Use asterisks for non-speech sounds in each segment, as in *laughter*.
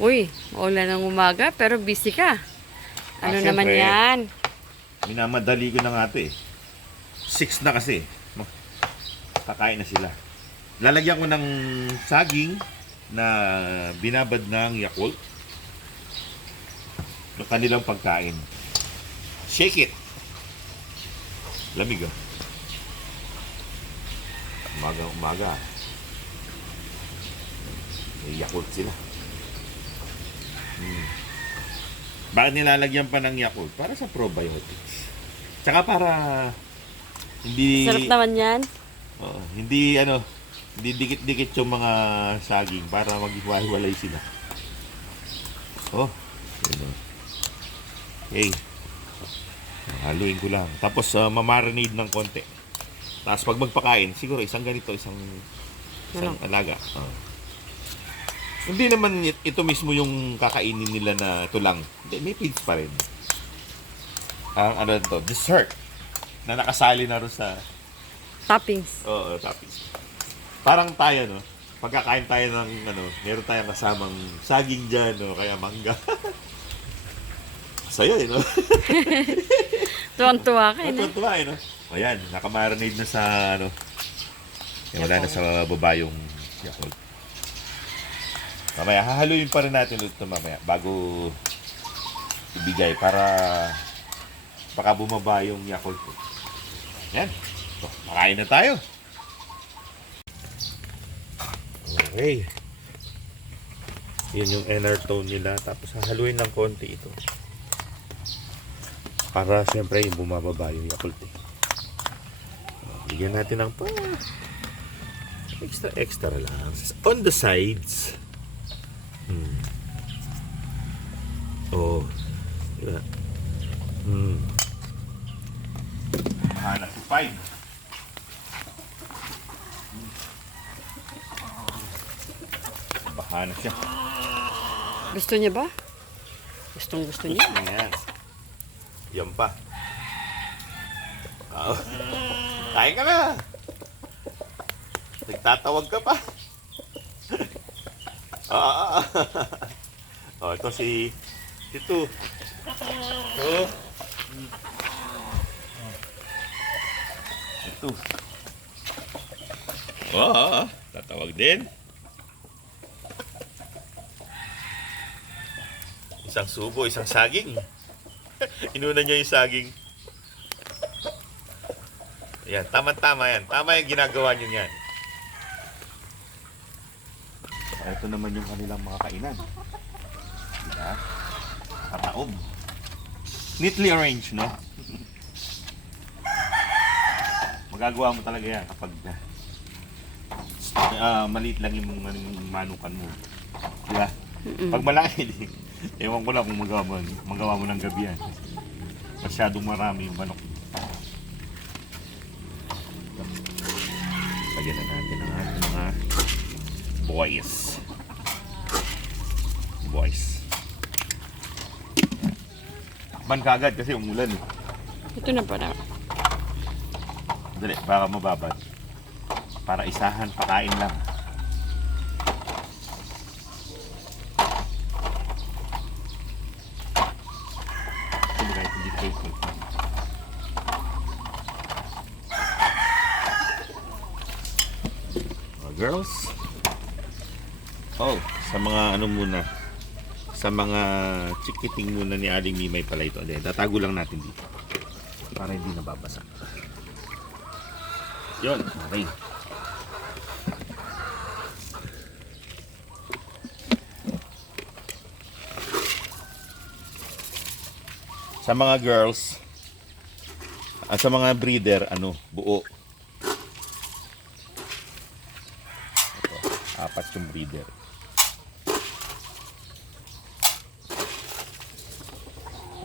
Uy, ulan ng umaga pero busy ka. Ano Ah, naman syempre. yan? Minamadali ko na nga ito eh. Six na kasi. Kakain na sila. Lalagyan ko ng saging na binabad ng Yakult. Ng kanilang pagkain. Shake it. Lamig ah. Umaga, umaga. May Yakult sila. Hmm. Bakit nilalagyan pa ng Yakult? Para sa probiotics. Tsaka para hindi Sarap naman yan. Oo, hindi ano, hindi dikit-dikit yung mga saging para maghiwalay sila. Oh, yun oh. Okay. Haluin ko lang. Tapos uh, mamarinade ng konti. Tapos pag magpakain, siguro isang ganito, isang, isang alaga. Oo. Hindi naman it- ito mismo yung kakainin nila na ito lang. Hindi, may feeds pa rin. Ang ano to, dessert na nakasali na rin sa Toppings. Oo, toppings. Parang tayo, no? Pagkakain tayo ng, ano, meron tayong kasamang saging dyan, no? Kaya mangga. *laughs* Saya, eh, no? *laughs* Tuwang-tuwa ka, eh. no? Matutuwa, eh, no? O yan, nakamarinade na sa, ano, yan, wala na sa baba yung Yakult. Mamaya, hahaluin pa rin natin ulit ito mamaya bago ibigay para baka bumaba yung Yakult. ko. Yan. So, makain na tayo. Okay. Yun yung inner tone nila. Tapos hahaluin ng konti ito. Para siyempre yung bumababa yung Yakult eh. So, Bigyan natin ng pa extra extra lang. On the sides. Hmm. Oh. Diba? Hmm. Hanap si Five. Bahanap siya. Gusto niya ba? Gustong gusto niya. Ayan. Yan pa. Oh. *laughs* Kain ka na. Nagtatawag ka pa. Ah. *laughs* oh, ito si Tito. Ito. Ito. Oh, tatawag din. Isang subo, isang saging. *laughs* Inuna niya yung saging. Ayan, tama-tama yan. Tama yung ginagawa niyo yan. Ito naman yung kanilang mga kainan. Diba? Kataob. Neatly arranged, no? *laughs* Magagawa mo talaga yan kapag ah, maliit lang yung manukan mo. Diba? Pag malaki, *laughs* ewan ko lang kung magawa mo, magawa mo ng gabi yan. Masyadong marami yung manok. Lagyan na natin ang ating mga boys. Boys. Man kagad kasi umulan eh. Ito na pala. Dali, baka mababad. Para isahan, pakain lang. Girls. Oh, sa mga ano muna. Sa mga chikiting muna ni Aling Mimay pala ito. Hindi, tatago lang natin dito. Para hindi nababasa. Yun, okay. Sa mga girls, at sa mga breeder, ano, buo. Ito, apat yung breeder.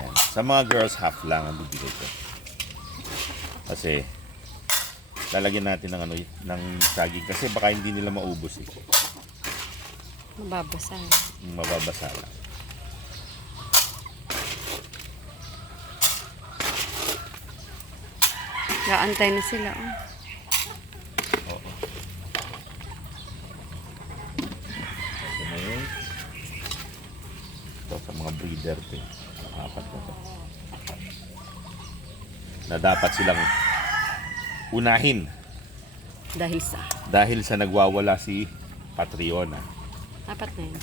Yan. Sa mga girls, half lang ang bibigay ko. Kasi, lalagyan natin ng ano ng saging kasi baka hindi nila maubos eh. Mababasa. Mababasa lang. Gaantay na sila. Oh. Oo. Ito na yun. Duterte. Apat na to. Na dapat silang unahin Dahil sa... dahil sa nagwawala si Patriona. Apat na yun.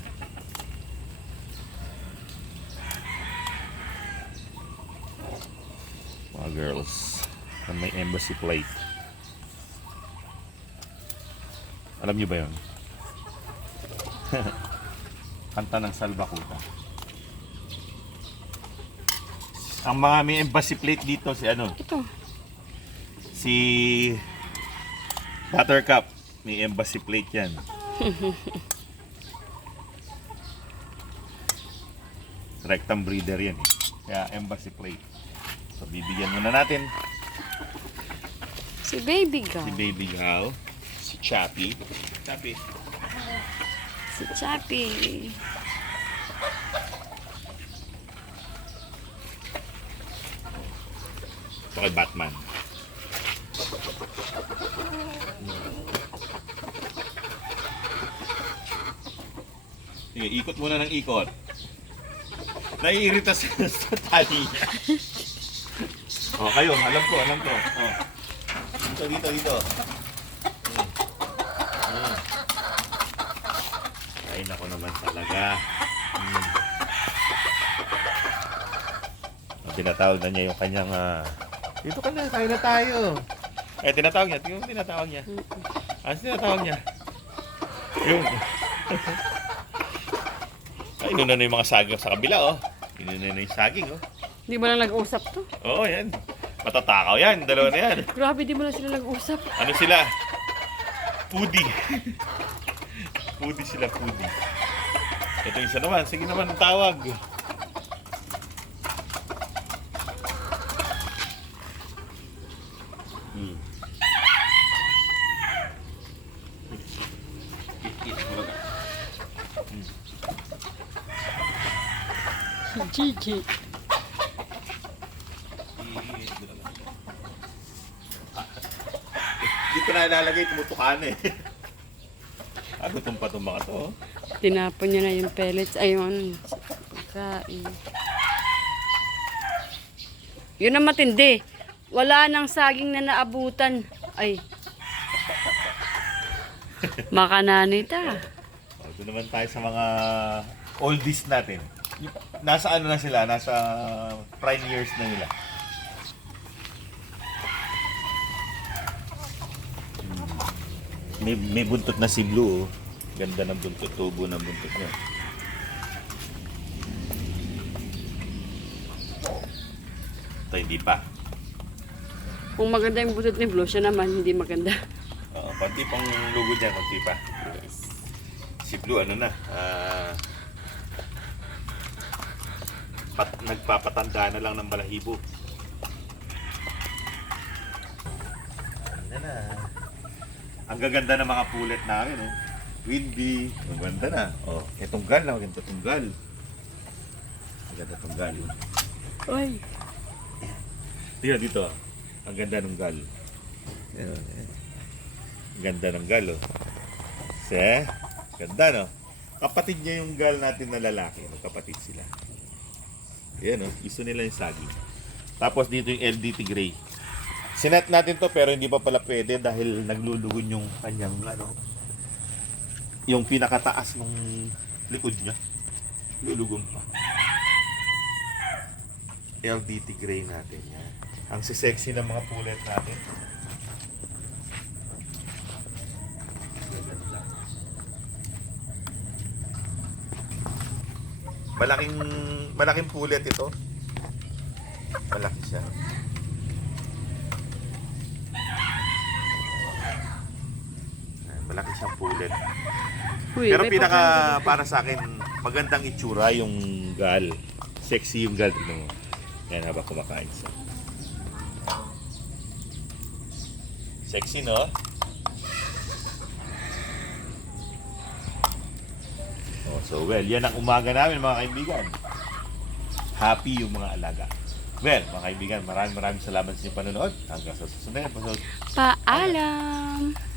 Mga girls na may embassy plate. Alam niyo ba yun? *laughs* Kanta ng Salbakuta. Ang mga may embassy plate dito si ano, Ito. si Buttercup. May embassy plate yan. *laughs* Rectum breeder yan eh. Kaya embassy plate. So bibigyan muna natin Si Baby Girl. si Baby Gal, si Chappy. Chappy. Si Chappy. Ito kay Batman. Sige, ikot muna ng ikot. Naiirita sa, sa tali niya. oh, kayo, alam ko, alam ko. Oh. Dito, dito, dito. Hmm. Ay, nako naman talaga. Oh, Tinatawag na niya yung kanyang ah, dito ka na, tayo na tayo. Eh, tinatawag niya. Tingnan mo tinatawag niya. Ano tinatawag niya? Yung... *laughs* Ay, inuna na yung mga saging sa kabila, oh. Inuna na yung saging, oh. Di ba lang nag-usap to? Oo, yan. Matatakaw yan. Dalawa na yan. Grabe, di mo lang sila nag-usap. Ano sila? Foodie. *laughs* foodie sila, foodie. Ito yung isa naman. Sige naman, ang tawag. Hmm. Gigi. Dito na ilalagay, tumutukan eh. ano itong pa itong mga to? oh? Tinapon niya na yung pellets. Ay, yung ano. Kain. Yun ang matindi. Wala nang saging na naabutan. Ay. Makananita. Oh, Ito naman tayo sa mga oldies natin. Nasa ano na sila, nasa prime years na nila. Hmm. May, may buntot na si Blue. Oh. Ganda ng buntot, tubo ng buntot niya. Ito hindi pa. Kung maganda yung butot ni Blue, siya naman hindi maganda. Oo, konti pang lugo dyan, konti pa. Yes. Si Blue, ano na, ah, pat, nagpapatanda na lang ng balahibo. Ano na. Ang gaganda ng mga pulet namin, oh. Windy, ang ganda na. Oh, itong gal, ang ganda itong gal. Ang ganda itong gal. Ay. Tingnan dito, ah. ang ganda ng gal. Ang ganda ng gal, oh. Se, ganda, no? Kapatid niya yung gal natin na lalaki. Magkapatid sila. Ayan, oh. Iso nila yung saging. Tapos dito yung LDT Gray. Sinet natin to pero hindi pa pala pwede dahil naglulugon yung kanyang ano yung pinakataas ng likod niya. Lulugon pa. LDT Gray natin yan. Ang sisexy ng mga pulet natin. Gaganda. Malaking malaking pulet ito. Malaki siya. Malaki siyang pulet. Uy, Pero pinaka para sa akin magandang itsura yung gal. Sexy yung gal tignan mo. Yan habang kumakain siya. Sexy no? Oh, so well, yan ang umaga namin mga kaibigan. Happy yung mga alaga. Well, mga kaibigan, maraming maraming salamat sa inyong panonood. Hanggang sa susunod episode. Paalam!